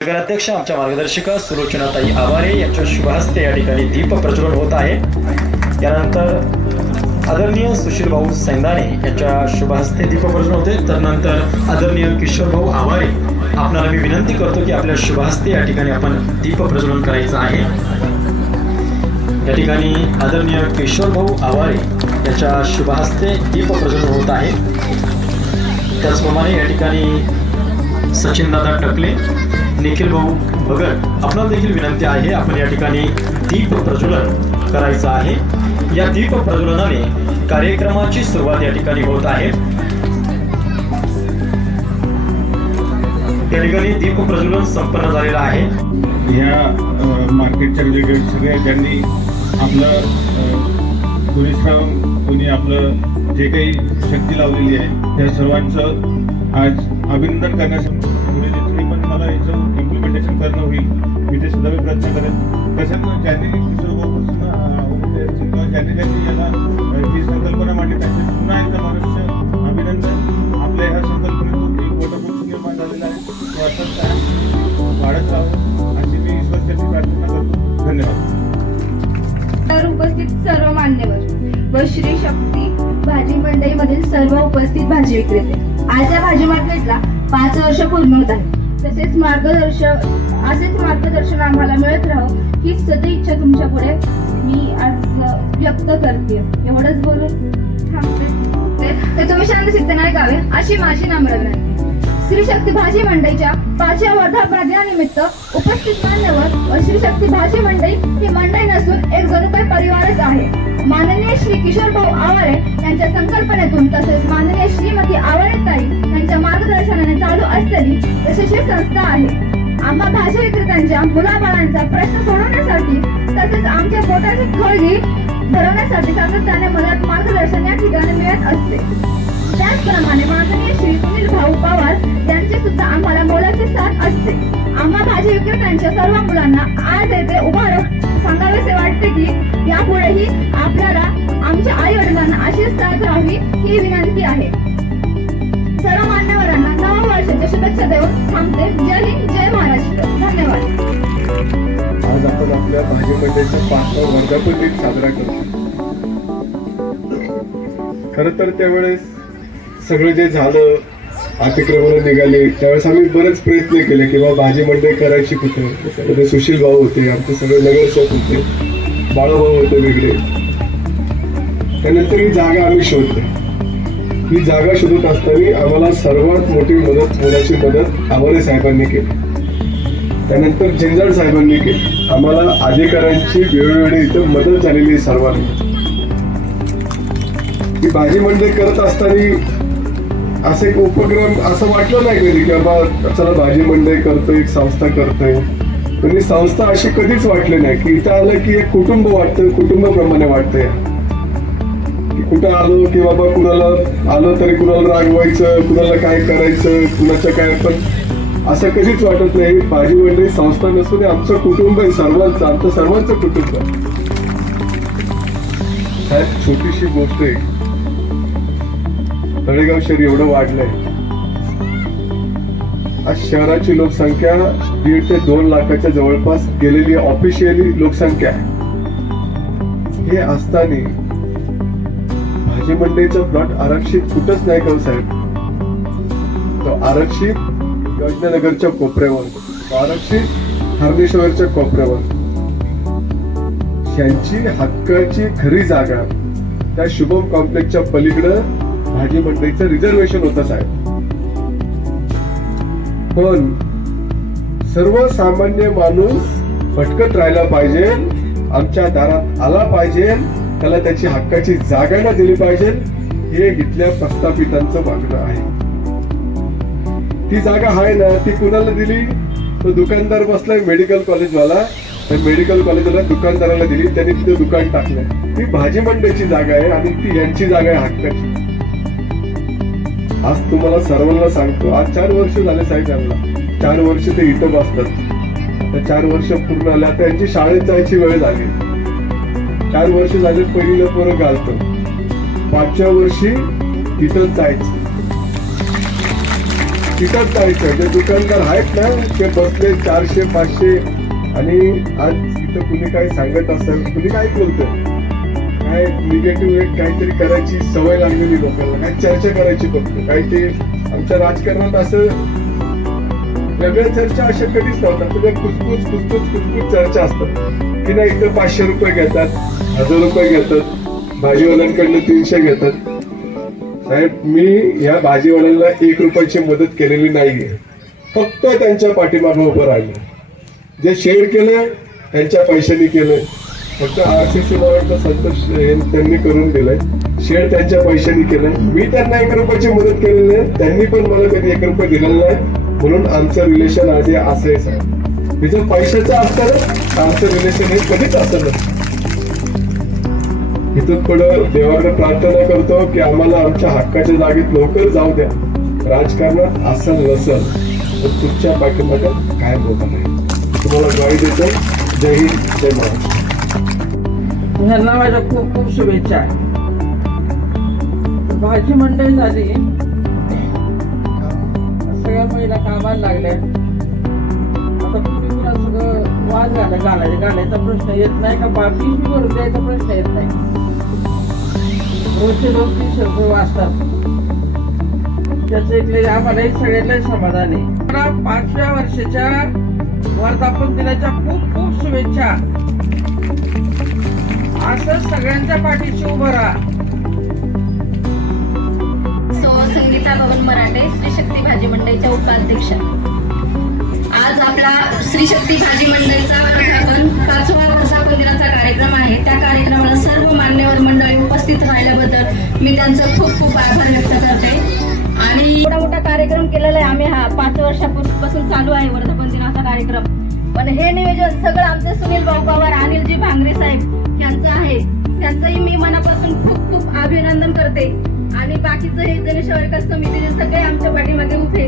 नगराध्यक्ष आमच्या मार्गदर्शिका सुलोचनाताई आवारे यांच्या शुभहस्ते या ठिकाणी दीप प्रज्वलन होत आहे। यानंतर आदरणीय सुशील भाऊ सैंदाने यांच्या शुभहस्ते दीप प्रज्वलन होते। त्यानंतर आदरणीय किशोर भाऊ आवारे आपल्याला मी विनंती करतो की आपल्या शुभहस्ते या ठिकाणी आपण दीप प्रज्वलन करायचं आहे। या ठिकाणी आदरणीय किशोर भाऊ आवारे यांच्या शुभहस्ते दीप प्रज्वलन होत आहे। त्याचप्रमाणे या ठिकाणी सचिन दादा टकले, निखिल भाऊ भगत आपणाला देखील विनंती आहे आपण या ठिकाणी दीप प्रज्वलन करायचं आहे। या दीप प्रज्वलनाने कार्यक्रमाची सुरुवात या ठिकाणी होत आहे। या ठिकाणी दीप प्रज्वलन संपन्न झालेलं आहे। या मार्केटच्या रिलेटेड सगळे ज्यांनी आपलं परिश्रम कोणी आपलं जे काही शक्ती लावलेली आहे त्या सर्वांचं आज अभिनंदन करण्यासाठी पुढे जितके पण मला याचं इम्प्लिमेंटेशन करणं होईल मी ते सुद्धा प्रयत्न करेन। तसंच ज्यांनी किशोरभाऊपासून किंवा ज्यांनी याला ही संकल्पना मांडली त्यांचे पुन्हा एकदा मनुष्य अभिनंदन। आपल्या ह्या संकल्पनेतून एक मोठं पक्ष निर्माण झालेला आहे तो असंच काय वाढत राहावं अशी मी ईश्वरचरणी प्रार्थना करतो। धन्यवाद। तर उपस्थित सर्व मान्यवर व श्री शक्ती भाजी मंडईमधील सर्व उपस्थित भाजी विक्रेते, आज या भाजी मार्केटला 5 वर्ष पूर्ण होत आहे। असेच मार्गदर्शन आम्हाला मिळत राहो ही सदैव इच्छा तुमच्या पुढे मी आज व्यक्त करते। एवढंच बोलून थांबते तर तुम्ही शांतचित्ताने ऐकावे अशी माझी नम्र विनंती। श्री शक्ती भाजी मंडईच्या 5व्या वर्धापनादिनानिमित्त उपस्थित मान्यवर व श्री शक्ती भाजी मंडई ही मंडई नसून एक जणू काही परिवारच आहे। माननीय श्री किशोर भाऊ आवारे यांच्या संकल्पनेतून तसेच माननीय श्रीमती आवारे ताई यांच्या मार्गदर्शनाने चालू असलेली यशस्वी संस्था आहे। आम्हा भाजी विक्रेत्यांच्या मुलाबाळांचा प्रश्न सोडवण्यासाठी तसेच आमच्या पोटाची खळगी भरवण्यासाठी सातत्याने मदत मार्गदर्शन या ठिकाणी मिळत असते। त्याचप्रमाणे माननीय श्री सुनील भाऊ पवार यांची सुद्धा आम्हाला मोलाची साथ असते। आम्हा भाजी विक्रेत्यांच्या सर्व मुलांना आज येथे उभारून सांगावेसे वाटते की यापुढेही आपल्याला आमच्या आई वडिलांना अशीच साथ राहावी ही विनंती आहे। सर्व मान्यवरांना नवं वर्षाच्या शुभेच्छा देऊन थांबते। जय हिंद, जय महाराष्ट्र, धन्यवाद। आज आपण आपल्या भाजी मंडईचा 5वा वर्धापन दिन साजरा करतो। खरं तर त्यावेळेस सगळं जे झालं अतिक्रमण निघाले त्यावेळेस आम्ही बरेच प्रयत्न केले की बाबा भाजी मंडई करायची कुठे। त्यामध्ये सुशील भाऊ होते, आमचे सगळे नगरसेवक होते, बाळूभाऊ होते वेगळे। त्यानंतर ही जागा आम्ही शोधली। ही जागा शोधत असताना आम्हाला सर्वात मोठी मोलाची मदत आवारे साहेबांनी केली। त्यानंतर जिंजाळ साहेबांनी केली। आम्हाला अधिकाऱ्यांची वेळोवेळी इथं मदत झालेली सर्वांनी। ही भाजी मंडई करत असताना असे एक उपक्रम असं वाटलं नाही कधी की बाबा चला भाजी मंडई करतोय, एक संस्था करतोय। पण ही संस्था अशी कधीच वाटली नाही की इथं आलं की एक कुटुंब वाटतं, कुटुंबाप्रमाणे वाटतंय की कुठं आलो की बाबा कुणाला आलो तरी कुणाला रागवायचं, कुणाला काय करायचं, कुणाचं काय। पण असं कधीच वाटत नाही। भाजी मंडई संस्था नसून आमचं कुटुंब आहे, सर्वांचं, आमचं सर्वांचं कुटुंब आहे। छोटीशी गोष्ट आहे, तळेगाव शहर एवढं वाढलंय। आज शहराची लोकसंख्या 1.5 ते 2 लाखाच्या जवळपास गेलेली ऑफिशियली लोकसंख्या आहे। हे असताना भाजी मंडईचा प्लॉट आरक्षित कुठंच नाही का साहेब। तो आरक्षित योजनानगरच्या कोपऱ्यावर, तो आरक्षित हरणेश्वरच्या कोपऱ्यावर यांची हक्काची खरी जागा त्या शुभम कॉम्प्लेक्सच्या पलीकडं भाजी मंडईचं रिझर्वेशन होतं साहेब। पण सर्वसामान्य माणूस भटकत राहायला पाहिजे, आमच्या दारात आला पाहिजे, त्याला त्याची हक्काची जागा ना दिली पाहिजे, हे इथल्या प्रस्थापितांचं मागणं आहे। ती जागा आहे ना, ती कुणाला दिली? तो दुकानदार बसलाय मेडिकल कॉलेजवाला, मेडिकल कॉलेजला दुकानदाराला दिली, त्यांनी तिथे दुकान टाकलंय। ती भाजी मंडईची जागा आहे आणि ती यांची जागा आहे हक्काची। आज तुम्हाला सर्वांना सांगतो, आज 4 वर्ष झाले साहेब यांना, 4 वर्ष ते इथं बसतात। आता 4 वर्ष पूर्ण आले, आता यांची शाळेत जायची वेळ झाली। 4 वर्ष झाले पहिलं पोरं घालतो, 5व्या वर्षी इथंच जायचं। टिकत नाही. जे दुकानदार आहेत ना ते बसले 400-500 आणि आज इथं कुणी काही सांगत असेल, कुणी काय बोलतंय, काय निगेटिव्ह काहीतरी करायची सवय लागलेली लोकांना, काय चर्चा करायची फक्त काय. ते आमच्या राजकारणात असं वेगळ्या चर्चा अशा कधीच नव्हत्या. तुझ्या कुसकुस चर्चा असतात की नाही. इथं 500 रुपये घेतात, 1000 रुपये घेतात, भाजीवाल्यांकडनं 300 घेतात. साहेब मी या भाजीवाल्यांना 1 रुपयाची मदत केलेली नाहीये. फक्त त्यांच्या पाठीमागे उभं राहिलं. जे शेड केलं त्यांच्या पैशांनी केलं. फक्त RCC बोर्डचा संतोष त्यांनी करून दिलंय. शेड त्यांच्या पैशांनी केलंय. मी त्यांना 1 रुपयाची मदत केलेली आहे, त्यांनी पण मला कधी 1 रुपये दिलेला नाही. म्हणून आमचं रिलेशन आज हे असं आहे साहेब. हे जर पैशाचं असतं ना आमचं रिलेशन हे कधीच असं नसतं. इथून पुढं देवाकडे प्रार्थना करतो की आम्हाला आमच्या हक्काच्या जागेत लवकर जाऊ द्या. राजकारणात असल नसल तर तुमच्या पाठीमागे काय बोलणार नाही. तुम्हाला ग्वाही देतो. जय हिंद, जय महाराष्ट्र. ह्यांना माझ्या खूप खूप शुभेच्छा. भाजी मंडई झाली, सगळ्या महिला कामाला लागल्या. आता पूर्वी तुला सगळं वाद घालायचा प्रश्न येत नाही का, बाकी भरून द्यायचा प्रश्न येत नाही. रोजचे 200-300 रुपये वाचतात. त्याचं इथले आम्हाला सगळ्याला समाधान आहे. मला 5व्या वर्षाच्या वर्धापन दिनाच्या खूप खूप शुभेच्छा. असं सगळ्यांच्या पाठीशी उभं राहा. संगीता भवन मराठे, श्री शक्ती भाजी मंडईच्या उपाध्यक्ष. आज आपला श्री शक्ती भाजी मंडईचा वर्धापन 5वा वर्धापन दिनाचा कार्यक्रम आहे. त्या कार्यक्रमाला सर्व मान्यवर मंडळी उपस्थित राहिल्याबद्दल मी त्यांचं खूप खूप आभार व्यक्त करते. आणि एवढा मोठा कार्यक्रम केलेला आहे आम्ही. हा 5 वर्षापासून चालू आहे वर्धापन दिनाचा कार्यक्रम. पण हे नियोजन सगळं आमचे सुनील भाऊ पवार, अनिलजी भांगरे साहेब यांचं आहे. त्यांचंही मी मनापासून खूप खूप अभिनंदन करते. आणि बाकीचं हे गणेश समितीचे सगळे आमच्या पाठीमागे उभे.